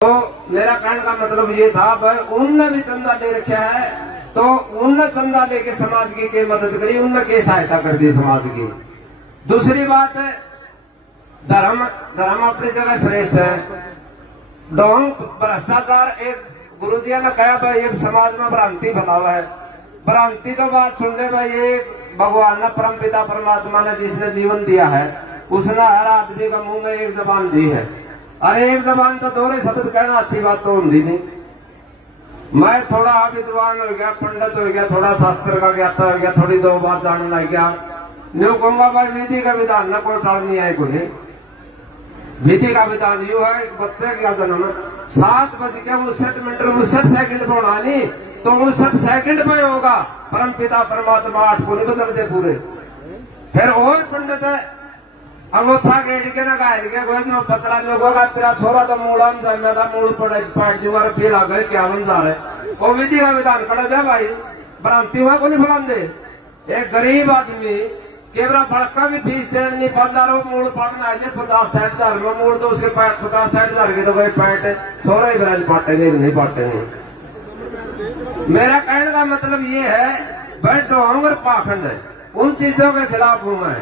तो मेरा कहने का मतलब ये था भाई उनने भी चंदा ले रखा है तो उनने चंदा लेके समाज की मदद करी, उनने के सहायता कर दी समाज की। दूसरी बात है धर्म, धर्म अपनी जगह श्रेष्ठ है। ढोंग भ्रष्टाचार, एक गुरु जी ने कहा भाई ये समाज में भ्रांति फैलावा है। भ्रांति तो बात सुन ले भाई, ये भगवान ने परम पिता परमात्मा ने जिसने जीवन दिया है उसने हर आदमी का मुंह में एक जबान दी है। अरे एक जबान तो दोहरे शब्द कहना अच्छी बात तो होती नहीं। मैं थोड़ा विद्वान हो गया, पंडित हो गया, थोड़ा शास्त्र का ज्ञाता हो गया, थोड़ी दो बात जानने लग गया, न्यू कहूंगा भाई विधि का विधान न कोई टाल नहीं है। कोई विधि का विधान यू है, बच्चे का जन्म 7:59 होना नहीं तो 59 सेकंड में होगा। परम पिता परमात्मा 8 को नहीं बदलते पूरे। फिर और पंडित है अंगोछा गेट के ना गाय के कोई पतरा लोगों का तेरा छोरा तो मूड़ा में जन्मा था, मूड़ पड़े पाट दीवार फिर आ गए क्या बन जा रहे। वो विधि का विधान खड़ा जाए भाई, भ्रांति वहां को नहीं फैला दे। एक गरीब आदमी केवरा फड़का की फीस देने नहीं पाता, रो मूड़ पड़ना है 50-60 हजार में मूड़ तो उसके 50-60 हजार की तो कोई पैंट छोरा ही ब्रांड पाटे नहीं पाटे नहीं। मेरा कहने का मतलब ये है भाई ढोंग और पाखंड है, उन चीजों के खिलाफ हूं मैं।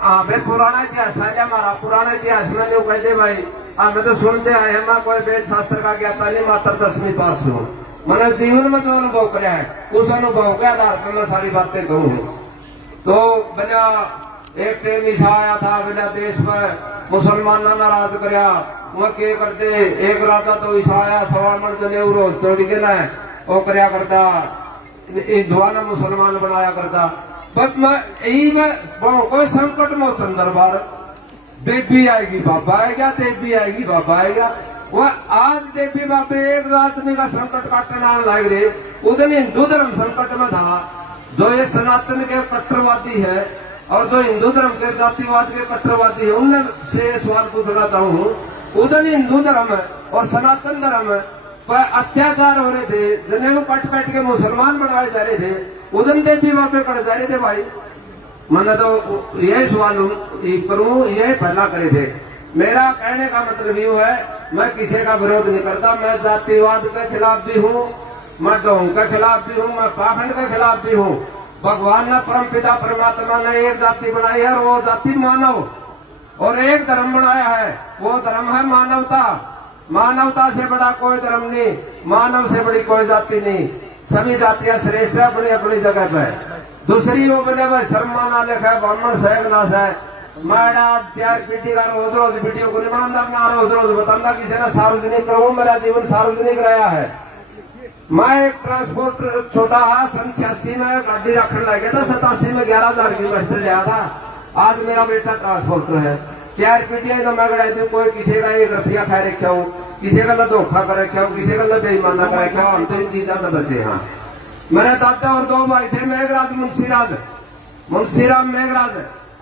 भाई पुराना इतिहास है हमारा, पुराना इतिहास में जो कहते भाई हमें तो सुनते आए हैं, मैं कोई वेद शास्त्र का ज्ञाता नहीं, मात्र 10वीं पास हूँ। मैंने जीवन में जो अनुभव कराया है उस अनुभव के आधार पर मैं सारी बातें कहूँ। तो बिना एक टाइम ईसा आया था, बिना देश पर मुसलमाना नाराज कराया, वह क्या करते एक राजा तो ईसा आया 1.25 मण जने रोज तोड़ के ना वो कराया करता, हिंदुआ ने मुसलमान बनाया करता। बस मैं यही में कोई संकट मोचन दरबार देवी आएगी बाबा आएगा, देवी आएगी बाबा आएगा। वह आज देवी बाबे एक आदमी का संकट काटना लग रहे, उधर हिंदू धर्म संकट में था। जो ये सनातन के कट्टरवादी है और जो हिंदू धर्म के जातिवाद के कट्टरवादी है उनने से सवाल पूछना चाहूँ। उधर हिंदू धर्म और सनातन धर्म पर अत्याचार हो रहे थे, जिन्हें को कट के मुसलमान बनाए जा रहे थे, उधर देवी बाबे कट जा रहे थे भाई। मैंने तो यही सवाल करूं, यही पहला करे थे। मेरा कहने का मतलब यू है मैं किसी का विरोध नहीं करता, मैं जातिवाद के खिलाफ भी हूँ, मैं ढोंग के खिलाफ भी हूँ, मैं पाखंड के खिलाफ भी हूँ। भगवान ने परम पिता परमात्मा ने एक जाति बनाई है और वो जाति मानव, और एक धर्म बनाया है, वो धर्म है मानवता। मानवता से बड़ा कोई धर्म नहीं, मानव से बड़ी कोई जाति नहीं। सभी जातियां श्रेष्ठ है अपनी अपनी जगह पे। दूसरी वो बोले भाई शर्मा ना लिखा है, ब्राह्मण सहगनाश है। मैं आज 4 पीढ़ी का रोज रोज वीडियो को नहीं बनाता, ना रोज रोज बताना किसी ने सार्वजनिक करूँ, मेरा जीवन सार्वजनिक रहा है। मैं एक ट्रांसपोर्ट छोटा है, 87 में गाड़ी रखने लग गया था, 87 में 11,000 किलोमीटर लिया था। आज मेरा बेटा ट्रांसपोर्टर है। 4 पीढ़ियां तो मैं गढ़ाई थी, कोई किसी का 1 रुपया खा रखा हूँ, किसी का धोखा कर रखा हूँ, किसी का बेईमाना कर रखा हूँ। हम तो इन चीजा तो बचे। हाँ मेरे दादा और 2 भाई थे, मेघराज मुंशीराम मेघराज।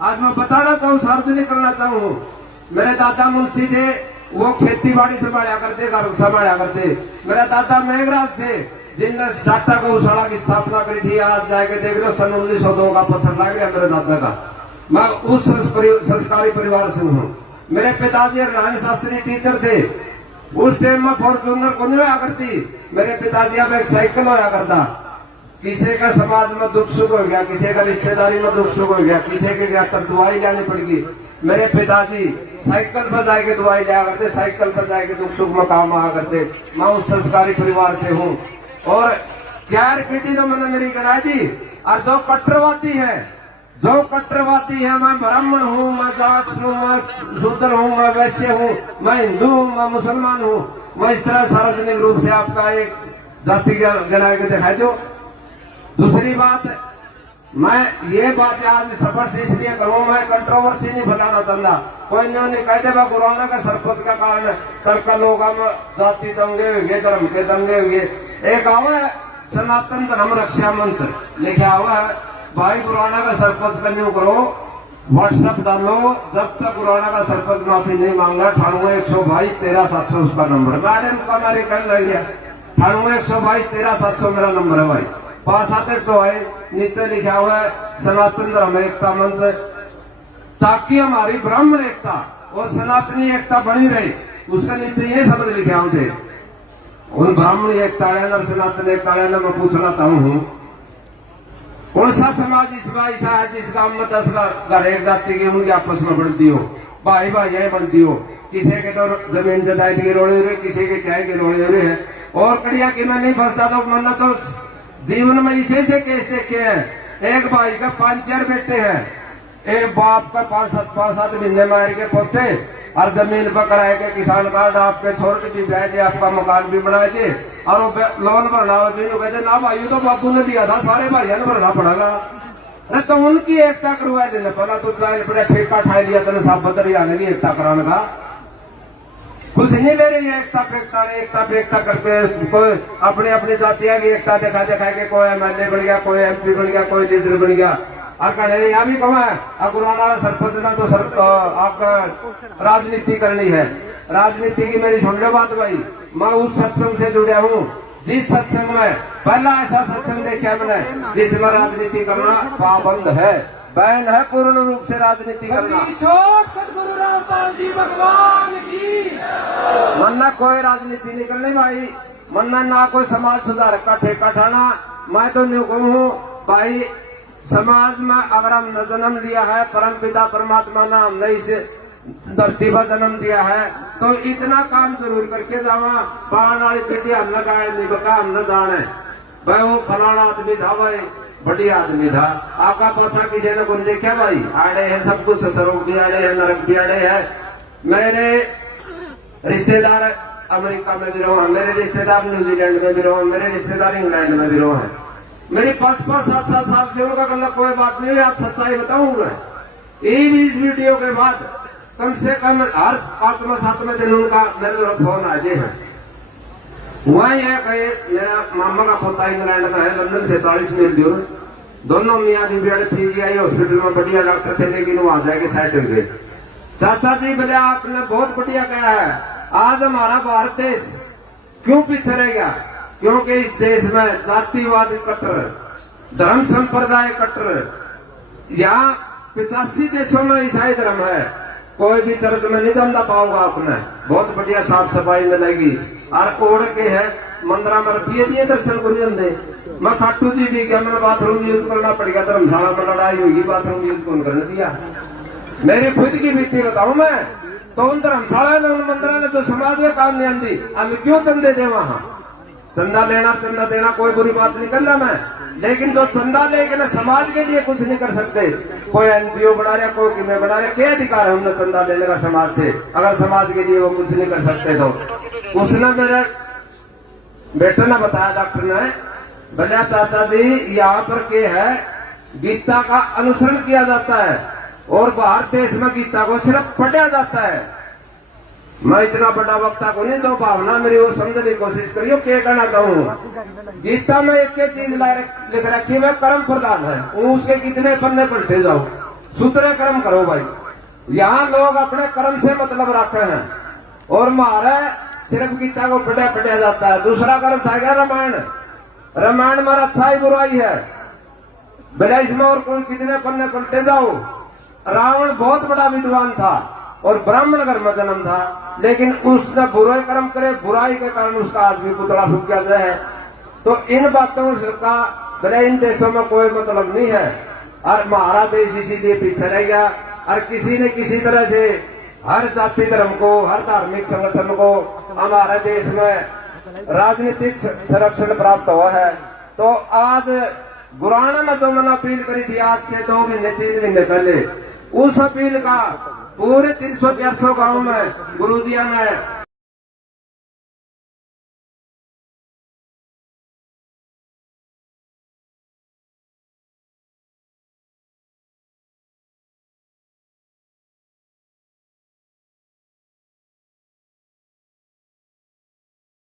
आज मैं बताना चाहूँ, सार्वजनिक करना चाहूँ। मेरे दादा मुंशी थे, वो खेती बाड़ी संभाला करते, घर संभाला करते। मेरे दादा मेघराज थे जिनने टाटा गौशाला की स्थापना करी थी। आज जाके देख लो सन 1902 का पत्थर लग गया मेरे दादा का। मैं उस संस्कारी परिवार से हूँ। मेरे पिताजी नारायण शास्त्री टीचर थे। उस टाइम में फॉर्चूनर को नहीं होया करती, मेरे पिताजी अब एक साइकिल होया करता। किसी का समाज में दुख सुख हो गया, किसी का रिश्तेदारी में दुख सुख हो गया, किसी के ज्यादा दवाई लानी पड़ेगी, मेरे पिताजी साइकिल पर जाके दवाई लिया करते, साइकिल पर जाके दुख सुख में काम आया करते। मैं उस संस्कारी परिवार से हूँ। और 4 पीढ़ी तो मैंने मेरी गिनाई दी। और जो कट्टरवादी है, मैं ब्राह्मण हूँ, मैं जाट हूँ, मैं शूद्र हूँ, मैं वैश्य हूँ, मैं हिंदू हूँ, मैं मुसलमान हूँ, मैं इस तरह सार्वजनिक रूप से आपका एक जाति गिना के दिखाई दो। दूसरी बात, मैं ये बात आज स्पष्ट इसलिए करूँ, मैं कंट्रोवर्सी नहीं फैलाना चाहता। कोई नहीं कह देगा कोरोना का सरपंच का कारण कल का लोग हम जाति दंगे हुए, धर्म के दंगे हुए। एक आवा है सनातन धर्म रक्षा मंच लिखा हुआ है, भाई पुराना का सरपंच करने करो, व्हाट्सएप डालो। जब तक पुराना का सरपंच माफी नहीं मांगा 98-122-13-700 उसका नंबर। मैंने मुकामारी करने लग गया, 98-122-13-700 मेरा नंबर है भाई। 5 आते तो है, नीचे लिखा हुआ है सनातन धर्म एकता मंच, ताकि हमारी ब्राह्मण एकता और सनातनी एकता बनी रहे। उसका नीचे ये शब्द लिखे होते उन ब्राह्मण एकता नर सनातन एकता न मैं पूछना हूँ कौन सा समाज इस बार ऐसा है जिस गांव में 10 घर एक जाति की उनकी आपस में बनती हो, भाई भाई यही बनती हो, किसी के तो जमीन जदायत के रोड़े हुए, किसी के चाय के रोड़े हुए है। और कड़िया की मैं नहीं फंसता तो मैंने तो जीवन में इसे से केस देखे हैं। एक भाई का 5-4 बेटे हैं, एक बाप का 5-7 महीने मार के पहुंचे और जमीन पर कराए के किसान कार्ड आपके छोड़ के भी ब्याज आपका मकान भी बनाए थे और वो लोन भरना कहते ना भाई तो बापू ने दिया था, सारे भाइयों ने भरना पड़ेगा। अरे तो उनकी एकता करवा देना पहला तो चाहे बड़ा ठेका ठा लिया तेने साफ बदल आने की एकता कराने का कुछ नहीं ले रही है। एकता फेंकता करके कोई अपनी अपनी जातियां की एकता दिखा के कोई एमएलए बन गया, कोई एमपी बन गया, कोई लीडर बन गया। और कहने यहाँ भी कहा है गुरुआना सरपंच ने तो आपका राजनीति करनी है। राजनीति की मेरी सुन लो बात भाई, मैं उस सत्संग से जुड़ा हूँ जिस सत्संग में पहला ऐसा सत्संग देखा मैंने जिसमें राजनीति करना पाबंद है, बैन है पूर्ण रूप से राजनीति करना। सदगुरु रामपाल जी भगवान की मन्ना कोई राजनीति नहीं करनी भाई, मन्ना ना कोई समाज सुधारक का ठेका ठाना। मैं तो नहीं कहूँ भाई समाज में अगर हमने जन्म लिया है, परम पिता परमात्मा ने हमने इस धरती पर जन्म दिया है तो इतना काम जरूर करके जावा। बाण वाली पीढ़ी हमने गाय नहीं बका, हमने जाने भाई वो फलाना आदमी था भाई, बढ़िया आदमी था। आपका पासा किसी ने कुछ देखा भाई, आड़े है सब कुछ, सरोग भी आड़े है, नरक भी आड़े है। मेरे रिश्तेदार अमेरिका में भी रहो, मेरे रिश्तेदार न्यूजीलैंड में भी रहो, मेरे रिश्तेदार इंग्लैंड में भी रहो है। मेरी 5-7 साल से उनका गलत कोई बात नहीं है, आज सच्चाई बताऊंगा। इस वीडियो के बाद कम से कम हर 5वें-7वें दिन उनका मेरे द्वारा फोन आ जाए है। वही है कहे मेरा मामा का पोता इंग्लैंड में है, लंदन से 40 मील दूर, दोनों मियाँ बीबी वाले पीजीआई हॉस्पिटल में बढ़िया डॉक्टर थे लेकिन वो आ जाएंगे साइड होंगे। चाचा जी बोले आपने बहुत बढ़िया कहा है, आज हमारा भारत देश क्यों पीछे रह गया? क्योंकि इस देश में जातिवाद कट्टर, धर्म संप्रदाय कट्टर, यहाँ 85 देशों में ईसाई धर्म है, कोई भी चर्च में नहीं जाना पाओगा आपने, बहुत बढ़िया साफ सफाई मिलेगी। और ओढ़ के है मंदिरा में रखिए दिए दर्शन को नहीं आते। मैं खाटू जी भी क्या मैंने बाथरूम यूज करना पड़ गया, धर्मशाला में लड़ाई हुई, बाथरूम यूज कौन करने दिया? मेरी खुद की बीती बताऊं मैं तो उन धर्मशाला ने उन मंदिरा ने जो समाज में काम नहीं आती, हम क्यों चंदे दे वहां? चंदा लेना चंदा देना कोई बुरी बात नहीं करना मैं, लेकिन जो चंदा लेके ना समाज के लिए कुछ नहीं कर सकते, कोई एनजीओ बना रहा, कोई किमें बना रहा, क्या अधिकार है हमने चंदा लेने का समाज से? अगर समाज के लिए वो कुछ नहीं कर सकते तो उसने मेरे बेटे ने बताया, डॉक्टर ने बोला चाचा जी यहाँ पर क्या है, गीता का अनुसरण किया जाता है और भारत देश में गीता को सिर्फ पढ़ा जाता है। मैं इतना बड़ा वक्ता को नहीं, जो भावना मेरी वो समझने की कोशिश करियो क्या कहना चाहूँ। गीता में एक चीज लिख रखी है, कर्म प्रधान है, उसके कितने पन्ने पलटे जाओ, सूत्रे कर्म करो भाई। यहाँ लोग अपने कर्म से मतलब रखे हैं और मारे सिर्फ गीता को पढ़ा जाता है। दूसरा कर्म था क्या? रामायण। रामायण में अच्छाई बुराई है, भले इसमें और कोई कितने पन्ने पलटे जाओ। रावण बहुत बड़ा विद्वान था और ब्राह्मण घर में जन्म था, लेकिन उसने बुराई कर्म करे, बुराई के कारण उसका आज भी पुतला फूक गया है। तो इन बातों का भले इन देशों में कोई मतलब नहीं है और हमारा देश इसीलिए पीछे रह गया। और किसी न किसी तरह से हर जाति धर्म को, हर धार्मिक संगठन को हमारे देश में राजनीतिक संरक्षण प्राप्त हुआ है। तो आज गुराना में जो मैंने अपील करी थी आज से 2 महीने 3 महीने पहले, उस अपील का पूरे 300-400 गांव में गुरुजिया ने